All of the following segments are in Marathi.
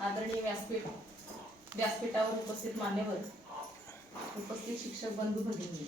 आदरणीय व्यासपीठावर उपस्थित मान्यवर, उपस्थित शिक्षक बंधू भगिनी,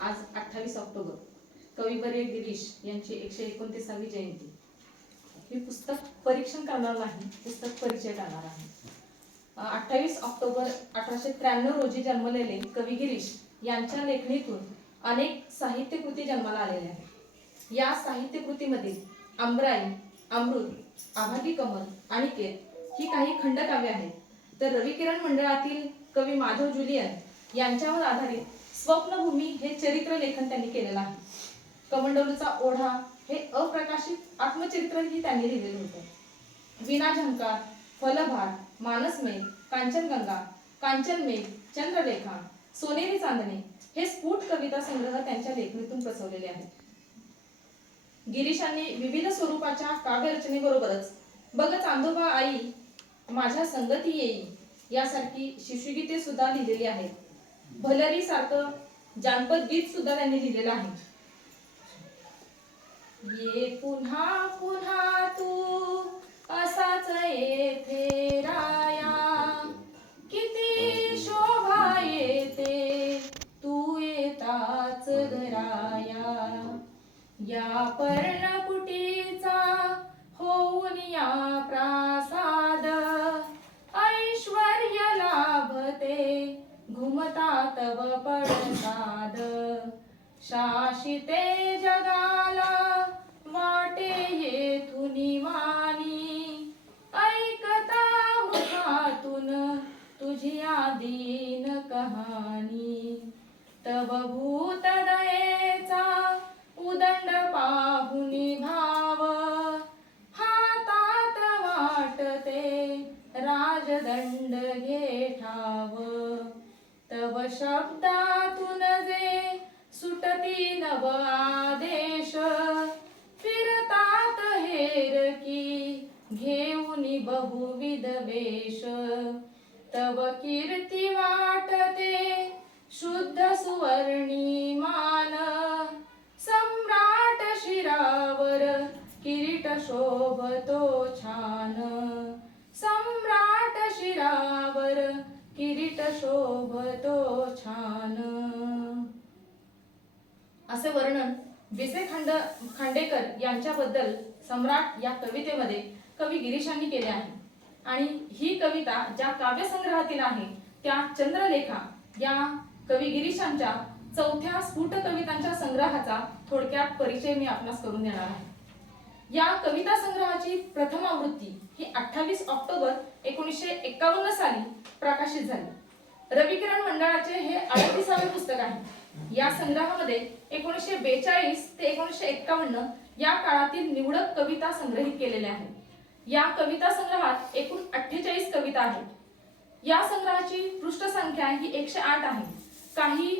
आज 28 ऑक्टोबर कविवर्य गिरीश यांची 129वी जयंती. मी पुस्तक परीक्षण करणार नाही, पुस्तक परिचय करणार आहे. 28 ऑक्टोबर 1893 रोजी जन्मलेले कवी गिरीश यांच्या लेखणीतून अनेक साहित्यकृती जन्माला आलेल्या आहेत. या साहित्यकृतीमध्ये आंबराई, अमृत, आभागी कमल, अनिकेत ही काही खंडकाव्ये आहेत. तर रविकिरण मंडळातील कवी माधव जुलियन यांच्यावर आधारित स्वप्नभूमी हे चरित्र लेखन त्यांनी केलेलं आहे. कमंडलूचा ओढा हे अप्रकाशित आत्मचरित्रही त्यांनी लिहिलेलं होतं. विना झंकार, फलभार, मानसमेघ, कांचनगंगा, कांचनमेघ, चंद्रलेखा, सोनेरी चांदणे हे स्फुट कविता संग्रह त्यांच्या लेखणीतून प्रसवलेले आहेत. गिरीशांनी विविध स्वरूपाच्या काव्यरचनेबरोबरच बघ चांदोबा आई, माझ्या संगती येई यासारखी शिशुगीते सुद्धा लिहिलेली आहेत. भलरी सारखं जानपद गीत सुद्धा त्यांनी लिहिलेलं आहे. ये पुन्हा पुन्हा तू असाच येथे राया, किती शोभा येते तू येताच घराया. या पर्णकुटीचा होऊन या प्रासाद, ऐश्वर्य लाभते घुमता तव पडसाद. शाशिते जगाला वाटे येथून वाणी, ऐकता मुखातून तुझी आदीन कहाणी. तव भूत दयेचा उदंड पाहुनी भाव, हातात वाटते राजदंड घे ठाव. तव शब्दातून जे सुटती नव आदेश, फिरतात हेरकी घेऊन बहुविध वेश. तव कीर्ती वाटते शुद्ध सुवर्णी मान, सम्राट शिरावर किरीट शोभतो छान. सम्राट शिरावर किरीट शोभतो छान. असे वर्णन विसे खांडेकर यांच्याबद्दल सम्राट या कवितेमध्ये कवी गिरीशांनी केले आहे. आणि ही कविता ज्या काव्यसंग्रहातील आहे त्या चंद्रलेखा या कवी गिरीशांच्या चौथ्या स्फुट कवितांच्या संग्रहाचा थोडक्यात परिचय मी आपणास करून देणार आहे. या कविता संग्रहाची प्रथम आवृत्ती ही 28 ऑक्टोबर 1951 साली प्रकाशित झाली. रविकिरण मंडळाचे हे 38वे पुस्तक आहे. या संग्रहामध्ये 1942 ते 1951 या काळातील निवडक कविता संग्रहित केलेल्या आहेत. या कविता संग्रहात एकूण 48 कविता आहेत. या संग्रहाची पृष्ठसंख्या ही 108 आहे. काही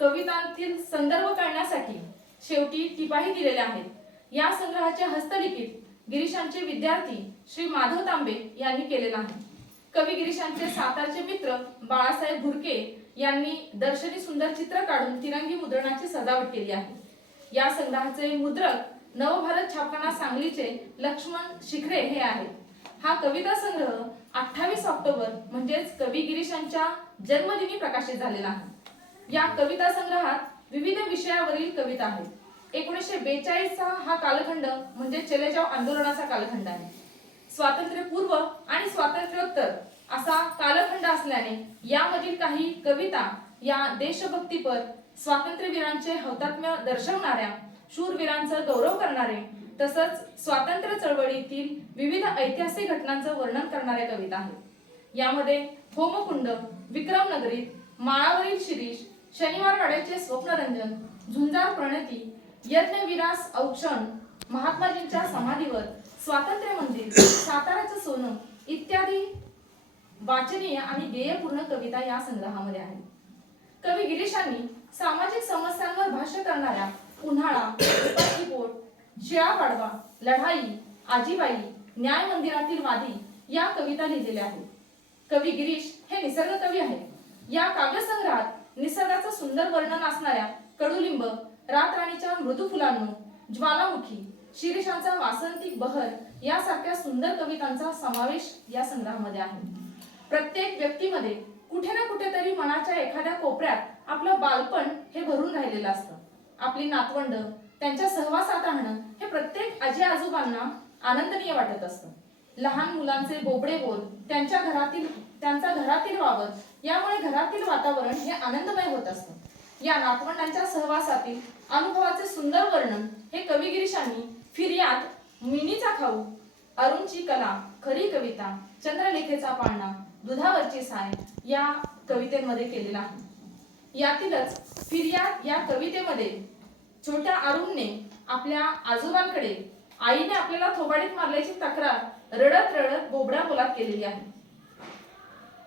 कवितांतील संदर्भ कळण्यासाठी शेवटी टिपाही दिलेल्या आहेत. या संग्रहाचे हस्तलिखित गिरीशांचे विद्यार्थी श्री माधव तांबे यांनी केलेला आहे. कवी गिरीशांचे सातारचे मित्र बाळासाहेब भुरके यांनी दर्शनी सुंदर चित्र काढून तिरंगी मुद्रणाची सजावट केली आहे. या संग्रहाचे मुद्रक नवभारत छापखाना सांगलीचे लक्ष्मण शिखरे हे आहेत. हा कविता संग्रह 28 ऑक्टोबर म्हणजेच कवी गिरीशांच्या जन्मदिनी प्रकाशित झालेला आहे. या कविता संग्रहात विविध विषयावरील कविता आहेत. 1942चा हा कालखंड म्हणजे चलेजाव आंदोलनाचा कालखंड आहे. स्वातंत्र्यपूर्व आणि स्वातंत्र्योत्तर असा कालखंड असल्याने यामधील काही कविता या देशभक्तीपर, स्वातंत्र्यवीरांचे हौतात्म्य दर्शवणाऱ्या, शूरवीरांचा गौरव करणारे, तसंच स्वातंत्र्य चळवळीतील विविध ऐतिहासिक घटनांचं वर्णन करणाऱ्या कविता आहेत. यामध्ये होमकुंड, विक्रमनगरीत, माळावरील शिरीष, शनिवारवाड्याचे स्वप्नरंजन, झुंजार प्रणती, यज्ञविरास औक्षण, महात्माजींच्या समाधीवर, स्वातंत्र्य मंदिर, साताराचं सोनं इत्यादी वाचनीय आणि गेयपूर्ण कविता या संग्रहामध्ये आहेत. कवी गिरीशांनी सामाजिक समस्यांवर भाष्य करणाऱ्या उन्हाळा, उपाशीपोट, शिळा पाडवा, लढाई, आजीबाई, न्याय मंदिरातील वादी या कविता लिहिलेल्या आहेत. कवी गिरीश हे निसर्ग कवी आहेत. या काव्यसंग्रहात निसर्गाचं सुंदर वर्णन असणाऱ्या कडुलिंब, रातराणीच्या मृदू फुलांनो, ज्वालामुखी, शिरीषांचा वासंतिक बहर यासारख्या सुंदर कवितांचा समावेश या संग्रहामध्ये आहे. प्रत्येक व्यक्तीमध्ये कुठे ना कुठेतरी मनाच्या एखाद्या कोपऱ्यात आपलं बालपण हे भरून राहिलेलं असतं. आपली नातवंड त्यांच्या सहवासात राहणं हे प्रत्येक आजी आजोबांना आनंदनीय वाटत असतं. लहान मुलांचे बोबडे बोल, त्यांचा घरातील वावर, यामुळे घरातील वातावरण हे आनंदमय होत असतं. या नातवंडांच्या सहवासातील अनुभवाचे सुंदर वर्णन हे कवी गिरीशांनी फिर्याद, मिनीचा खाऊ, अरुणची कला, खरी कविता, चंद्रलेखेचा पाळणा, दुधावरची साय या कवितेमध्ये केलेला आहे. यातीलच फिर्याद या कवितेमध्ये छोट्या अरुणने आपल्या आजोबांकडे आईने आपल्याला थोबाडीत मारल्याची तक्रार रडत रडत बोबड्या बोलात केलेली आहे.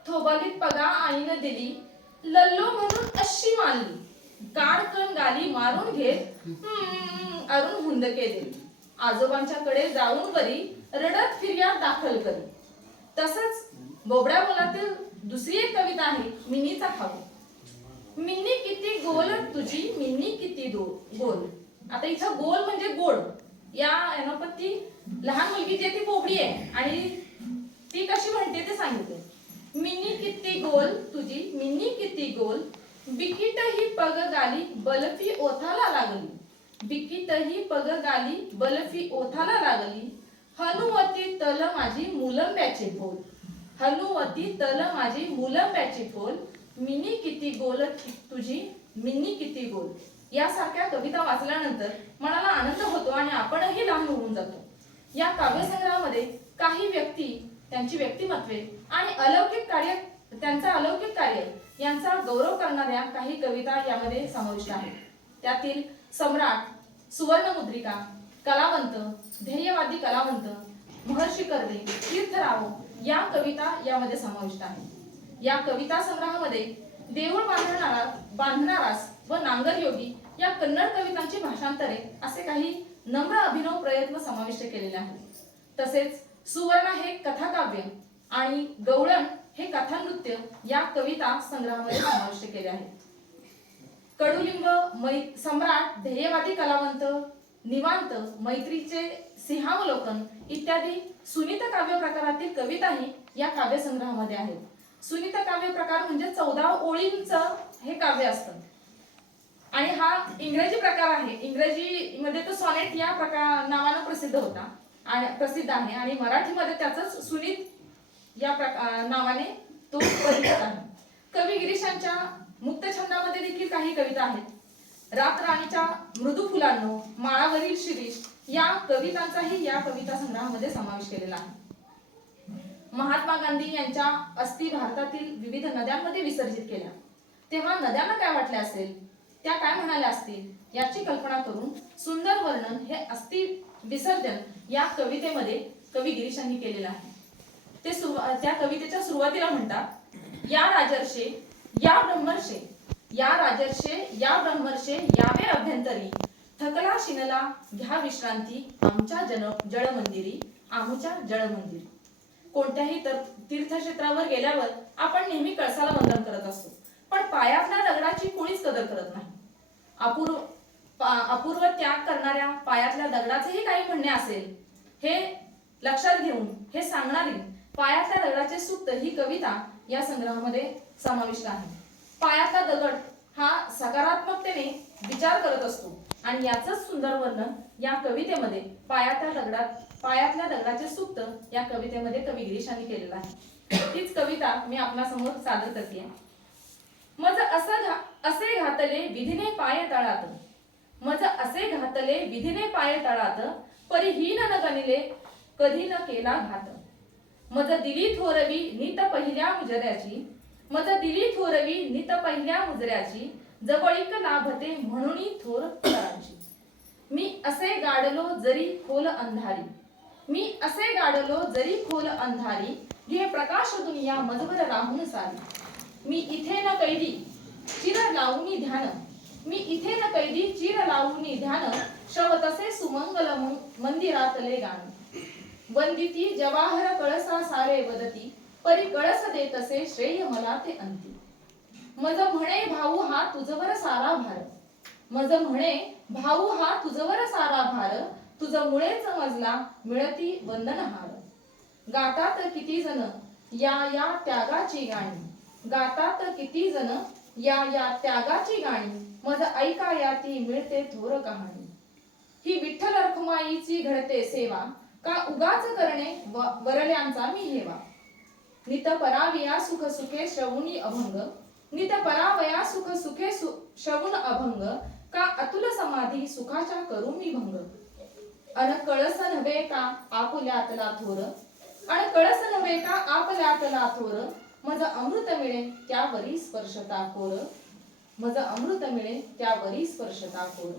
थोबाडीत पगा आईनं दिली, लल्लो म्हणून अशी मारली, काडकन गाली मारून घेत अरुण हुंदके दे, आजोबांच्या कडे जाऊन बरी रडत फिर्याद दाखल करी. तसंच बोबड्या बोलातील दुसरी एक कविता आहे मिनीचा खाऊ. मिनी किती गोल तुझी मिनी किती गोल. आता इथं गोल म्हणजे गोड. या ती लहान मुलगी जी ती बोबडी आहे आणि ती कशी म्हणते ते सांगितले. मिनी किती गोल तुझी मिनी किती गोल, बिकीट ही पग गाली बलफी ओथाला लागली, बिकीट ही पग गाली बलफी ओथाला लागली, हनुवती तल माझी मुलंब्याचे बोल, हनुवती तल माझी मुलंब्याचे बोल, मिनी किती गोल तुझी मिनी किती गोल. यासारख्या कविता वाचल्यानंतर मनाला आनंद होतो आणि आपणही लहान होऊन जातो. या काव्यसंग्रहामध्ये काही व्यक्ती, त्यांची व्यक्तिमत्वे आणि त्यांचा अलौकिक कार्य यांचा गौरव करणाऱ्या काही कविता यामध्ये समाविष्ट आहेत. त्यातील सम्राट, सुवर्णमुद्रिका, कलावंत, ध्येयवादी कलावंत, महर्षी कर्वे, तीर्थराव या कविता यामध्ये समाविष्ट आहेत. या कविता संग्रहामध्ये देऊळ बांधणारास व नांगरयोगी या कन्नड कवितांची भाषांतरे असे काही नम्र अभिनव प्रयत्न समाविष्ट केलेले आहेत. तसेच सुवर्ण हे कथाकाव्य आणि गवळण हे कथानृत्य या कविता संग्रहामध्ये समाविष्ट केले आहेत. कडुलिंब, सम्राट, ध्येयवादी कलावंत, निवांत, मैत्रीचे सिंहावलोकन इत्यादी सुनीत काव्य प्रकारातील कविताही या काव्य संग्रहामध्ये आहेत. सुनीत काव्य प्रकार म्हणजे 14 ओळींचं हे काव्य असतं आणि हा इंग्रजी प्रकार आहे. इंग्रजी मध्ये तो सॉनेट या नावाने प्रसिद्ध आहे आणि मराठीमध्ये त्याच सुनीत या नावाने तो परिचित आहे. कवी गिरीशांच्या मुक्तछंदामध्ये देखील काही कविता आहेत. रातराणीच्या मृदू फुलांनो, माळावरील शिरीष या कवितांचाही या कविता संग्रहामध्ये समावेश केलेला आहे. महात्मा गांधी यांच्या अस्थी भारतातील विविध नद्यांमध्ये विसर्जित केल्या तेव्हा नद्यांना काय वाटले असेल, त्या काय म्हणाल्या असतील याची कल्पना करून सुंदर वर्णन हे अस्थी विसर्जन या कवितेमध्ये कवी गिरीशांनी केलेलं आहे. ते त्या कवितेच्या सुरुवातीला म्हणतात, या राजर्षे या ब्रह्मर्षे, या राजर्षे या ब्रह्मर्षे यावे अभ्यंतरी, थकला शिनला घ्या विश्रांती आमच्या जळमंदिरी, आमच्या जळमंदिरी. कोणत्याही तीर्थक्षेत्रावर गेल्यावर आपण नेहमी कळसाला वंदन करत असतो, पण पायातल्या दगडाची कोणीच कदर करत नाही. अपूर्व त्याग करणाऱ्या पायातल्या दगडाचेही काही म्हणणे असेल हे लक्षात घेऊन हे सांगणारी पायातल्या दगडाचे सूक्त ही कविता या संग्रहामध्ये समाविष्ट आहे. पायातला दगड हा सकारात्मकतेने विचार करत असतो आणि याचंच सुंदर वर्णन या कवितेमध्ये पायातल्या दगडाचे सूक्त या कवितेमध्ये कवी गिरीशांनी केलेलं आहे. तीच कविता मी आपल्यासमोर सादर करते. मज असे घातले विधीने पाय तळात, मज असे घातले विधीने पाय तळात, परिहीन न गणिले कधी न केला घात. मज दिली थोरवी नीत पहिल्या मुजऱ्याची, मज दिली थोरवी नीत पहिल्या मुजऱ्याची, जवळीक लाभते म्हणून थोर कराची. मी असे गाडलो जरी खोल अंधारी, मी असे गाडलो जरी खोल अंधारी, घे प्रकाश दुनिया मजवर राहून सारी. मी इथे न कैदी चिर लावूनी ध्यान, मी इथे न कैदी चिर लावूनी ध्यान, श्रवतसे सुमंगल मंदिरातले गाण. वंदिती जवाहर कळसा सारे वदती, परी कळस देतसे श्रेय मला ते अंती. मज म्हणे भाऊ हा तुझवर सारा भार, मज म्हणे भाऊ हा तुझवर सारा भार, तुझं मुळेच मजला मिळती वंदनहार. गातात किती जण या या त्यागाची गाणी, गातात किती जण या या त्यागाची गाणी, मज ऐकाया ती मिळते थोर कहाणी. ही विठ्ठल रखुमाईची घडते सेवा, का उगाच करणे वरल्यांचा मी हेवा. नित पराविया सुख सुखे श्रवणी अभंग, नित परावया सुख सुखे श्रवण अभंग, का अतुल समाधी सुखाच्या करू मी भंग. अन कळस नव्हे का आपुल्यातला थोर, अन कळस नव्हे का आपल्यातला थोर, मज अमृत मिळे त्यावरी स्पर्शता कोर, मज अमृत मिळे त्यावरी स्पर्शता कोर.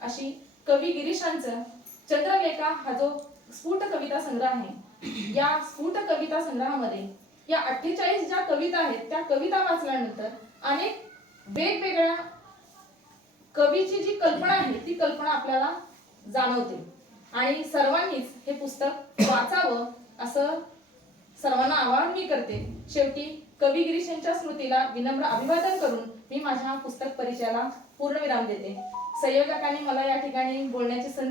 अशी कवी गिरीशांचं चंद्रलेखा हा जो स्फुट कविता संग्रह आहे, या स्फुट कविता संग्रहामध्ये या 48 ज्या कविता आहेत त्या कविता वाचल्यानंतर अनेक वेगवेगळ्या कवीची जी कल्पना आहे ती कल्पना आपल्याला जाणवते. आणि सर्वांनीच हे पुस्तक वाचावं असं सर्वांना आवाहन मी करते. शेवटी कवी गिरीशांच्या स्मृतीला विनम्र अभिवादन करून मी माझ्या पुस्तक परिचयाला पूर्णविराम देते. संयोजकांनी मला या ठिकाणी बोलण्याची संधी